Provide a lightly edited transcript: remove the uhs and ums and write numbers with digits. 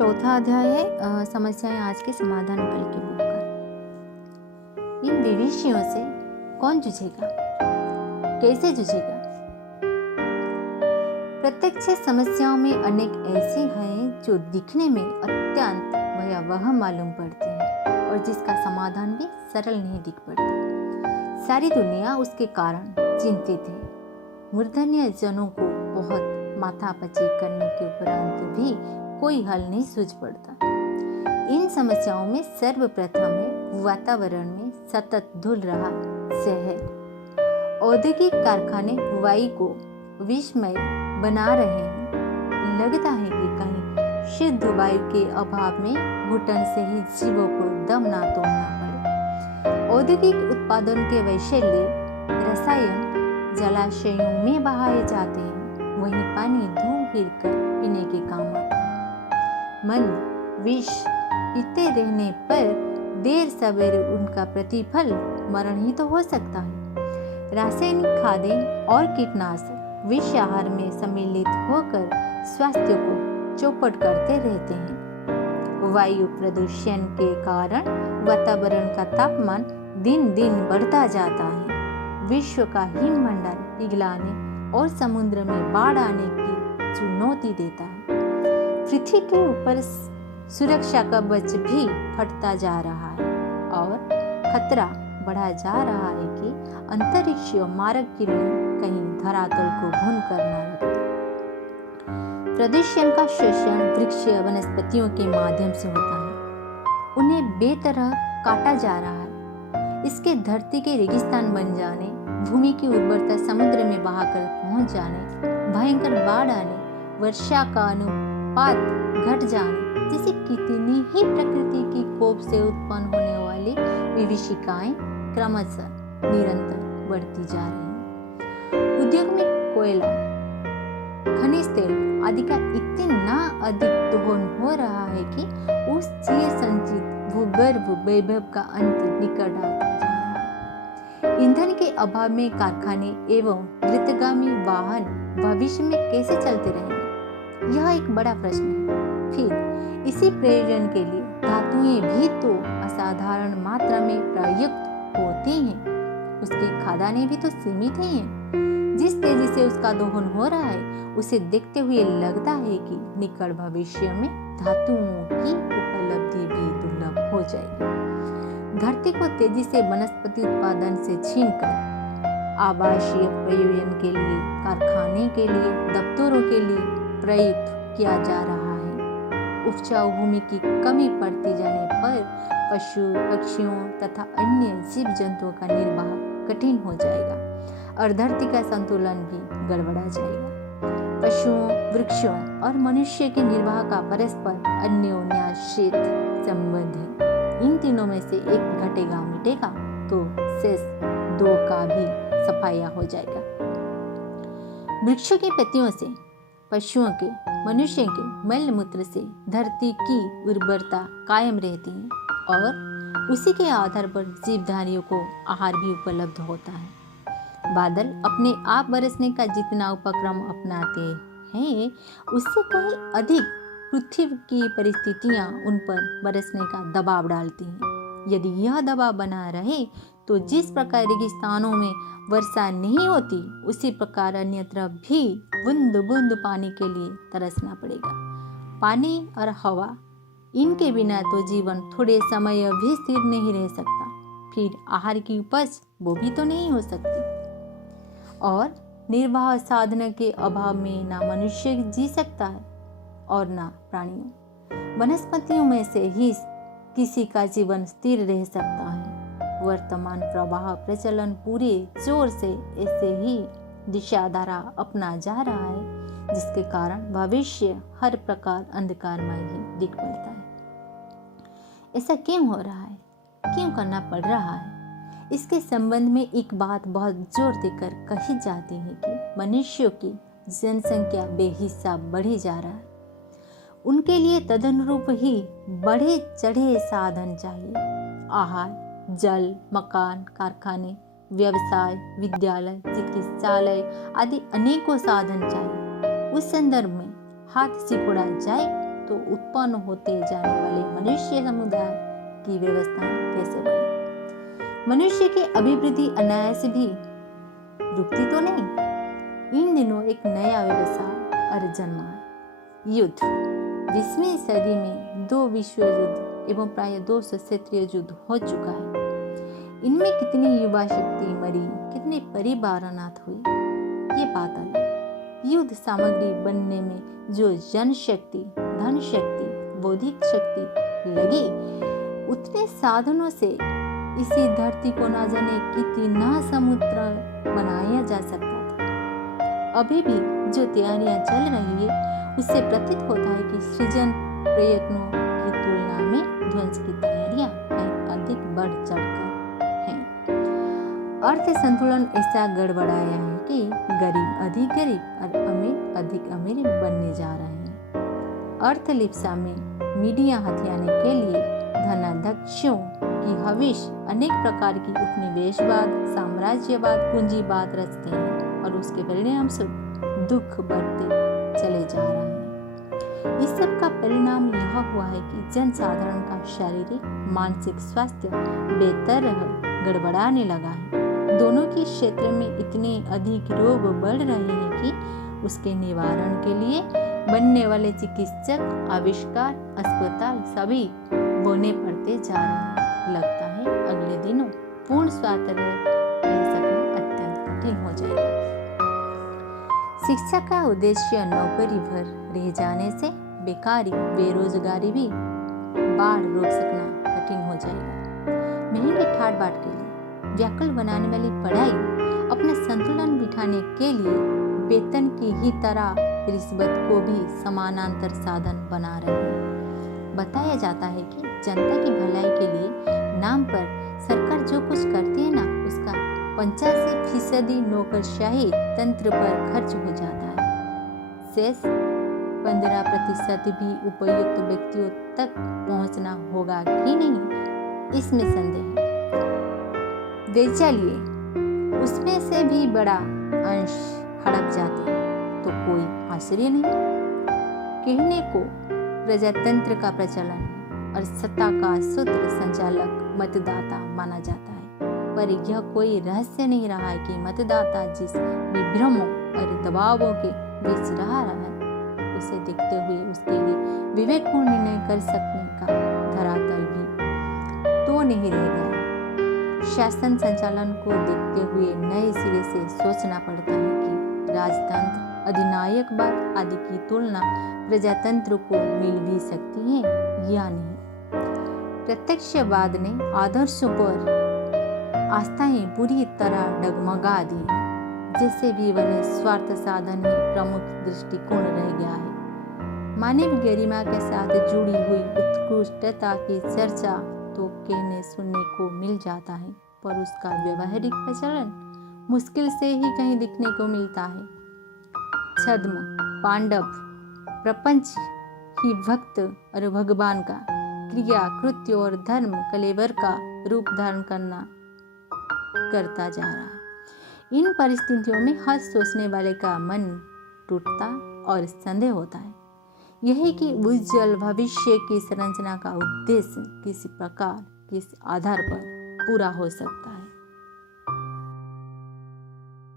चौथा अध्याय है समस्याएं आज के समाधान कल के बुक का। इन विषयों से कौन जूझेगा, कैसे जूझेगा? प्रत्यक्ष समस्याओं में अनेक ऐसी हैं जो दिखने में अत्यंत भयावह मालूम पड़ती हैं और जिसका समाधान भी सरल नहीं दिख पड़ता। सारी दुनिया उसके कारण चिंतित है। मूर्धन्य जनों को बहुत माथापच्ची करने के उपरांत भी कोई हल नहीं सूझ पड़ता। इन समस्याओं में सर्वप्रथम है वातावरण में सतत धुल रहा शहर। औद्योगिक कारखाने वायु को विषमय बना रहे हैं। लगता है कि कहीं शुद्ध वायु के अभाव में घुटन से ही जीवों को दम ना तोड़ना पड़े। औद्योगिक उत्पादन के वैशल्य रसायन जलाशयों में बहाए जाते हैं, वहीं पानी धूम फिर कर पीने के काम आता है। मंद विष पीते रहने पर देर सवेरे उनका प्रतिफल मरण ही तो हो सकता है। रासायनिक खादें और कीटनाशक विष आहार में सम्मिलित होकर स्वास्थ्य को चौपट करते रहते हैं। वायु प्रदूषण के कारण वातावरण का तापमान दिन दिन बढ़ता जाता है। विश्व का हिममंडल पिघलाने और समुद्र में बाढ़ आने की चुनौती देता है। पृथ्वी के ऊपर सुरक्षा कवच भी फटता जा रहा है और खतरा बढ़ा जा रहा है कि अंतरिक्षीय मारक किरणें कहीं धरातल को भून कर न रख दें। प्रदूषण का शोषण वृक्ष वनस्पतियों के माध्यम से होता है। उन्हें बेतरह काटा जा रहा है। इसके धरती के रेगिस्तान बन जाने, भूमि की उर्वरता समुद्र में बहाकर पहुंच जाने, भयंकर बाढ़ आने, वर्षा का अनुपात घट जाने जैसे कितनी ही प्रकृति की कोप से उत्पन्न होने वाली विभीषिकाएं क्रमशः निरंतर बढ़ती जा रही हैं। उद्योग में कोयला, खनिज तेल आदि का इतना अधिक दोहन हो रहा है कि उस चिर संचित भूगर्भ वैभव का अंत निकट आता जा रहा है। ईंधन के अभाव में कारखाने एवं द्रुतगामी वाहन भविष्य में कैसे चलते रहेंगे, यह एक बड़ा प्रश्न है। फिर इसी प्रयोजन के लिए धातुएं भी तो असाधारण मात्रा में प्रयुक्त होती हैं। उसके खदानें भी तो सीमित ही हैं। जिस तेजी से उसका दोहन हो रहा है, उसे देखते हुए लगता है कि निकट भविष्य में धातुओं की उपलब्धि भी दुर्लभ हो जाएगी। धरती को तेजी से वनस्पति उत्पादन से छीनकर आवासीय प्रयोजन के लिए, कारखाने के लिए, दफ्तरों के लिए प्रयुक्त किया जा रहा है। उपजाऊ भूमि की कमी पड़ती जाने पर पशु पक्षियों तथा अन्य जीव जंतुओं का निर्वाह कठिन हो जाएगा और धरती का संतुलन भी गड़बड़ा जाएगा। पशुओं, वृक्षों और मनुष्य के निर्वाह का परस्पर अन्योन्याश्रित संबंध है। इन तीनों में से एक घटेगा मिटेगा तो शेष दो का भी सफाया हो जाएगा। वृक्षों की पत्तियों से, पशुओं के, मनुष्य के मल मूत्र से धरती की उर्वरता कायम रहती है और उसी के आधार पर जीवधारियों को आहार भी उपलब्ध होता है। बादल अपने आप बरसने का जितना उपक्रम अपनाते हैं, उससे कहीं अधिक पृथ्वी की परिस्थितियां उन पर बरसने का दबाव डालती हैं। यदि यह दबाव बना रहे तो जिस प्रकार रेगिस्तानों में वर्षा नहीं होती, उसी प्रकार अन्यत्र भी बूंद बूंद पानी के लिए तरसना पड़ेगा। पानी और हवा, इनके बिना तो जीवन थोड़े समय भी स्थिर नहीं रह सकता। फिर आहार की उपज वो भी तो नहीं हो सकती। और निर्वाह साधन के अभाव में ना मनुष्य जी सकता है और ना प्राणियों। वनस्पतियों में से ही किसी का जीवन स्थिर रह सकता है। वर्तमान प्रवाह प्रचलन पूरे जोर से ऐसे ही दिशा धारा अपना जा रहा है, जिसके कारण भविष्य हर प्रकार अंधकारमय ही दिख पड़ता है। ऐसा क्यों हो रहा है, क्यों करना पड़ रहा है? इसके संबंध में एक बात बहुत जोर देकर कही जाती है कि मनुष्यों की जनसंख्या बेहिसाब बढ़ी जा रहा है। उनके लिए तदनुरूप ही बढ़े चढ़े साधन चाहिए। आहार, जल, मकान, कारखाने, व्यवसाय, विद्यालय, चिकित्सालय आदि अनेकों साधन चाहिए। उस संदर्भ में हाथ सिकुड़ा जाए तो उत्पन्न होते जाने वाले मनुष्य समुदाय की व्यवस्था कैसे बनी। मनुष्य की अभिवृद्धि अनायास भी रुकती तो नहीं। इन दिनों एक नया व्यवसाय और जन्मा है, युद्ध। 20वीं सदी में 2 विश्व युद्ध एवं प्राय 200 क्षेत्रीय युद्ध हो चुका है। इनमें कितनी युवा शक्ति मरी, कितने परिवार अनाथ हुए, ये बात अलग। युद्ध सामग्री बनने में जो जनशक्ति, धन शक्ति, बौद्धिक शक्ति लगी, उतने साधनों से इसी धरती को ना जाने कितना समुद्र बनाया जा सकता था। अभी भी जो तैयारियां चल रही है, उससे प्रतीत होता है कि सृजन प्रयत्नों की तुलना में ध्वंस की तैयारियां कहीं अधिक बढ़ चढ़कर हैं। अर्थ संतुलन ऐसा गड़बड़ाया है कि गरीब अधिक गरीब और अमीर अधिक अमीर बनने जा रहे हैं। अर्थलिप्सा में मीडिया हथियाने के लिए धनाध्यक्षों की हविश अनेक प्रकार की उपनिवेशवाद, साम्राज्यवाद, पूंजीवाद रचते हैं और उसके परिणाम स्वरूप दुख बढ़ते चले जा रहे हैं। इस सब का परिणाम यह हुआ है कि जनसाधारण का शारीरिक मानसिक स्वास्थ्य बेतरह गड़बड़ाने लगा है। दोनों के क्षेत्र में इतने अधिक रोग बढ़ रहे हैं कि उसके निवारण के लिए बनने वाले चिकित्सक, आविष्कार, अस्पताल सभी बोने पड़ते जा रहे हैं। लगता है अगले दिनों पूर्ण स्वास्थ्य रह सकना अत्यंत कठिन हो जाएगा। शिक्षा का उद्देश्य नौकरी भर रह जाने से बेकारी, बेरोजगारी भी बाढ़ रोक सकना कठिन हो जाएगा। महंगी ठाट बाट के लिए व्याकुल बनाने वाली पढ़ाई अपने संतुलन बिठाने के लिए वेतन की ही तरह रिश्वत को भी समानांतर साधन बना रहे हैं। बताया जाता है कि जनता की भलाई के लिए नाम पर सरकार जो कुछ करती है ना, उसका 85% नौकरशाही तंत्र पर खर्च हो जाता है। शेष 15% भी उपयुक्त व्यक्तियों तक पहुंचना होगा कि नहीं, इसमें संदेह है। वे चलिए उसमें से भी बड़ा अंश हड़प जाते हैं तो कोई आश्चर्य नहीं। कहने को प्रजातंत्र का प्रचलन है और सत्ता का सूत्र संचालक मतदाता माना जाता है, पर यह कोई रहस्य नहीं रहा है कि मतदाता जिस विभ्रमों और दबावों के बीच रहा है, उसे देखते हुए उसके लिए विवेकपूर्ण निर्णय कर सकने का धरातल भी तो नहीं रह गया। शासन संचालन को देखते हुए नए सिरे से सोचना पड़ता है कि राजतंत्र, अधिनायकवाद आदि की तुलना प्रजातंत्र को मिल भी सकती है या नहीं। प्रत्यक्षवाद ने आदर्शों पर आस्थाएं बुरी तरह डगमगा दी, जैसे भी बने स्वार्थ साधन ही प्रमुख दृष्टिकोण रह गया है। मानव गरिमा के साथ जुड़ी हुई उत्कृष्टता की चर्चा तो कहने सुनने को मिल जाता है, पर उसका व्यवहारिक प्रचलन मुश्किल से ही कहीं दिखने को मिलता है। छद्म, पांडव, प्रपंच ही भक्त और भगवान का क्रिया, कृत्य और धर्म कलेवर का रूप धारण करता जा रहा है। इन परिस्थितियों में हर सोचने वाले का मन टूटता और संदेह होता है यही कि उज्जवल भविष्य की संरचना का उद्देश्य किस प्रकार, किस आधार पर पूरा हो सकता है।